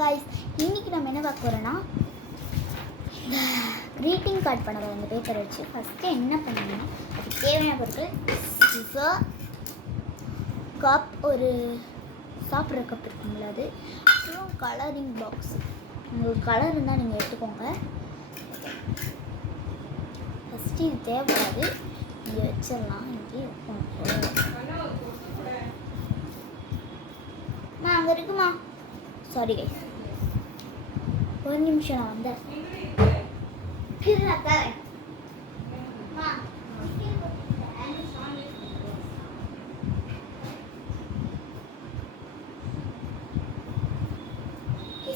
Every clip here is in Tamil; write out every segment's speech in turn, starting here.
guys, இன்னைக்கு நம்ம என்ன பார்க்க போறோம்னா greeting card பண்ண போறோம். இந்த பேப்பர் வச்சு ஃபர்ஸ்ட் என்ன பண்ணனும், அதுக்கு தேவையான பொருட்கள் சிசர், கப், ஒரு சாப்பிட்ற கப் இருக்குங்களா அது, அப்புறம் கலரிங் பாக்ஸ். உங்களுக்கு கலர் இருந்தால் நீங்கள் எடுத்துக்கோங்க. ஃபஸ்ட்டு இது தேவைப்படாது, இங்கே வச்சிடலாம். இங்கே அங்கே இருக்குமா, சாரி கைஸ், ஒரு நிமிஷம் நான் வந்தேன்.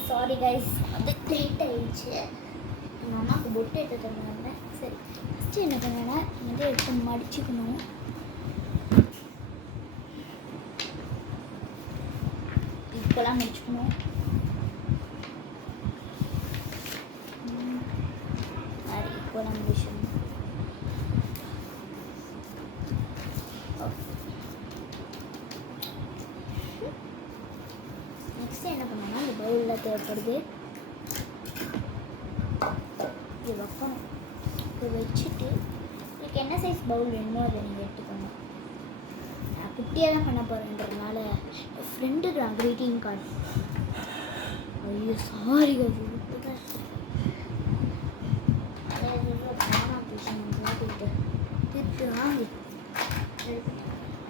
சாரி கைஸ், அது லேட் ஆயிடுச்சு. எங்கள் அம்மாவுக்கு பொட்டு எடுத்து தந்தாங்க. சரி, ஃபஸ்ட்டு என்ன பண்ணேன்னா இதை எடுத்து மடிச்சுக்கணும். இப்போலாம் முடிச்சுக்கணும். இப்போலாம் முடிச்சணும். நெக்ஸ்ட் என்ன பண்ணோம்னா இந்த பவுலில் தேவைப்படுது. இது வைக்கணும். இது வச்சுட்டு இதுக்கு என்ன சைஸ் பவுல் வேணுமோ அதை நீங்கள் எடுத்துக்கோங்க. நான் குட்டியாக தான் பண்ண போகிறேன்றதுனால என் ஃப்ரெண்டுக்கு நான் க்ரீட்டிங் கார்டு. ஐயோ சாரி கது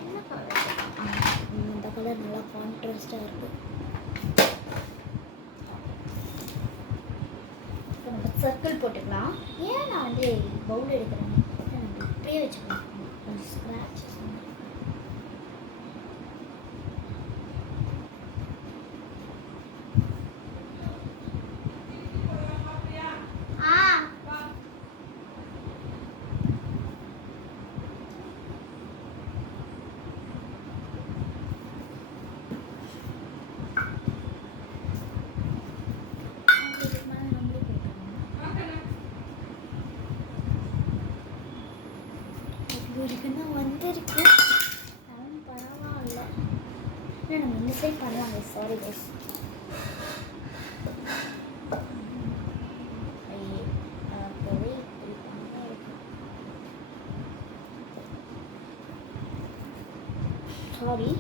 என்ன கலர், இந்த கலர் நல்லா கான்ட்ராஸ்டாக இருக்குது. இப்போ நம்ம சர்க்கிள் போட்டுக்கலாம். ஏன் நான் வந்து பவுல் எடுக்கிறேன், நம்ம இப்படியே வச்சுக்கலாம். கொஞ்சம் ஸ்க்ராட்ச் தான் வந்திருக்கு. பரவாயில்ல, நம்ம இந்த சைட் பண்ணலாங்க. Sorry guys. சாரி.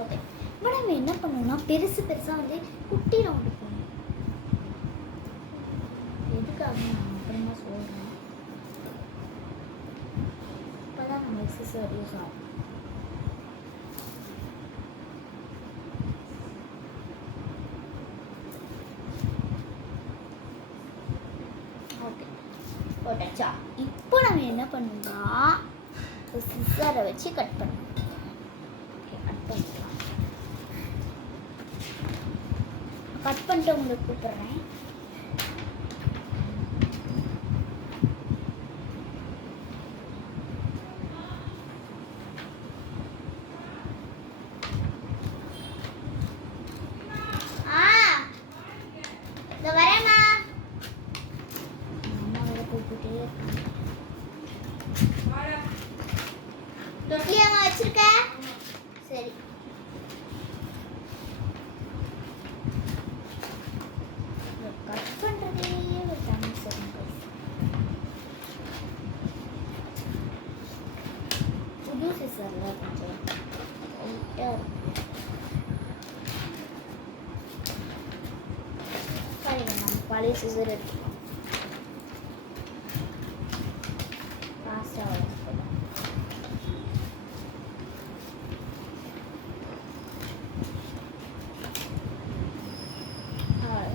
ஓகே, இப்போ நம்ம என்ன பண்ணணும்னா பெருசு பெருசாக வந்து குட்டி ரவுண்டு போகணும். எதுக்காக நான் அப்புறமா சொல்கிறேன். இப்போ தான் நம்ம எக்ஸசைஸ் யூஸ் ஆகும். ஓகே, போட்டாச்சா? இப்போ நம்ம என்ன பண்ணணும்னா சிசரை வச்சு கட் பண்ணணும். ஓகே, கட் பண்ணிக்கலாம். கட் பண்ணிட்டு உங்களுக்கு கூப்பிட்றேன். தொட்டிலியாங்க வச்சிருக்க? சரி, கட் பண்றதே ஒரு தனி சொல்லுங்க. புது சிசர்ல கொஞ்சம் சரி, நம்ம பழைய சிசர் எடுத்துக்கலாம்.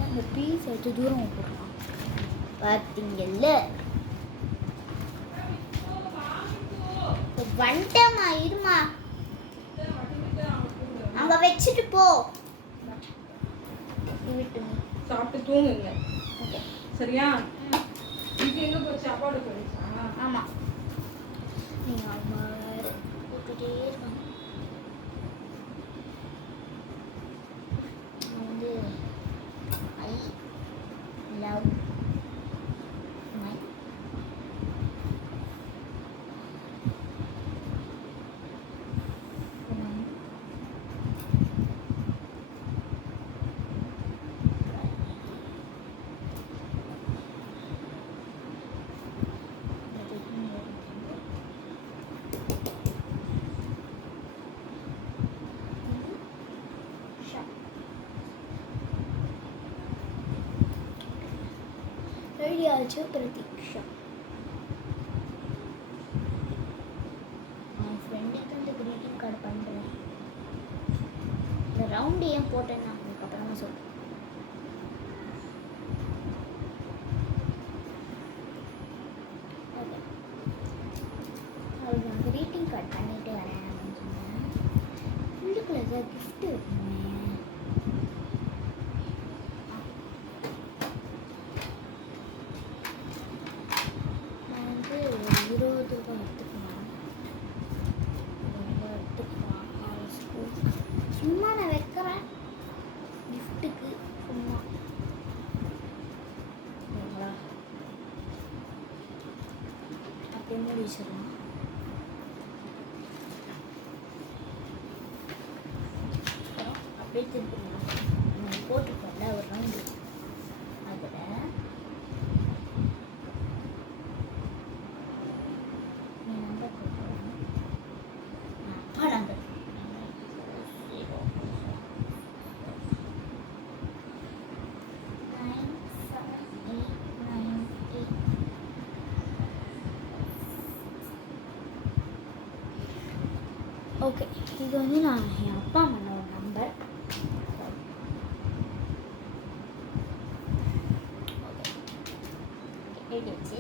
இந்த பீஸ் எடுத்து தூரம் போடலாம். பார்த்தீங்கல்ல, வந்துட்டேம்மா, இருமா, அங்க வச்சுட்டு போ. சாப்பிட்டு தூங்குங்க. ஓகே, சரியா? இப்போ எங்க போய் சாப்பாடு போயிடுச்சா? ஆமா, நீங்க அம்மா கூப்பிட்டே இருக்காங்க. வந்து ஐ லவ் மை எழுதியாச்சு பிரதீக்ஷா. என் ஃப்ரெண்டுக்கு வந்து க்ரீட்டிங் கார்டு பண்ணுறேன். இந்த ரவுண்டு ஏன் போட்டேன்னா அதுக்கப்புறமா சொல்கிறேன். அவளுக்கு நான் க்ரீட்டிங் கார்டு பண்ணிட்டு வரேன் அப்படின்னு சொன்னேன். உள்ளுக்குள்ள ஏதாவது கிஃப்ட் இருக்குமே. நான் வந்து ஒரு 20 ரூபாய் எடுத்துக்கலாம். சும்மா நான் வைக்கிறேன் கிஃப்ட்டுக்கு சும்மா. சரிங்களா? அப்படியே மூடி வச்சிடலாம். அப்புறம் அப்படியே திருப்பிடலாம். நம்ம போட்டுக்கோல ஒரு ரவுண்டு அதில் நீ நம்பர் போட்டுக்கலாம். அப்பா நம்பர் ஓகே. இது வந்து நான் என் அப்பா அம்மாவோட நம்பர். எழுதிச்சு.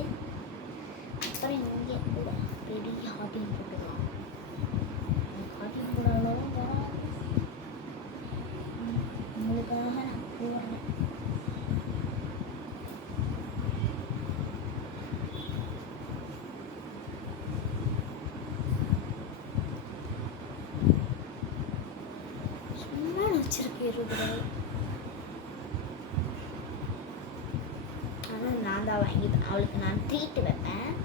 அப்புறம் இங்கே கூட ரெடி ஹாட்டிங் போட்டுக்கலாம். ஹாட்டிங் போடாலும் உங்களுக்காக நான் போடுறேன். வச்சிருக்கு 20 ரூபாய். ஆனால் நான் தான் வாங்கிப்பேன். அவளுக்கு நான் ட்ரீட் வைப்பேன்.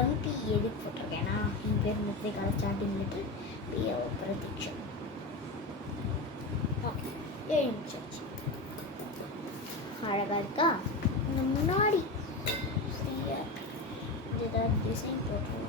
எம்பி எதுக்கு போட்டிருக்கேன்னா என் பேர் முத்திரிகால starting letter PA Pratheeksha. Okay, 7 நிமிஷம் அழகாக இருக்கா? இந்த முன்னாடி ஏதாவது டிசைன் போட்டுருவோம்.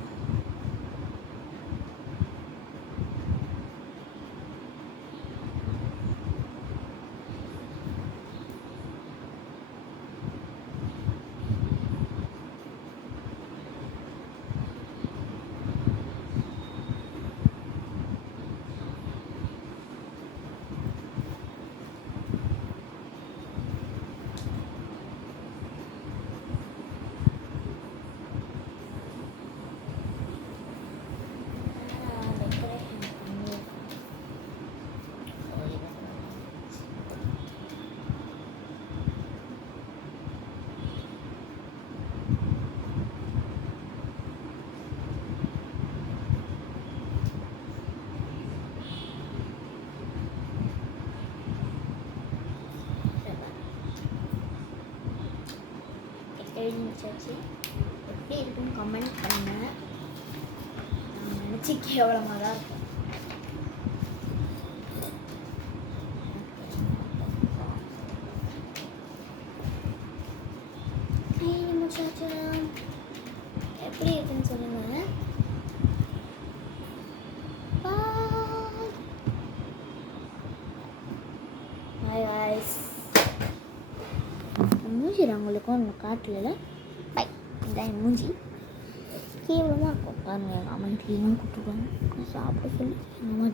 எழுதிச்சாச்சு. எப்படி இருக்குன்னு கமெண்ட் பண்ணுங்க. நான் நினச்சி கேவலமாக தான் இருக்கும். முடிச்சாச்சு. எப்படி இருக்குன்னு சொல்லுங்க. Bye guys. மூஞ்சி அவங்களுக்கும் ஒன்று காட்டல. பை, இதான் என் மூஞ்சி. கேவலமாக இருக்கும் பாருங்க. எங்கள் அம்மா க்ளீனாக கொடுத்துருக்காங்க. சாப்பிட சொல்லி எங்கள் அம்மா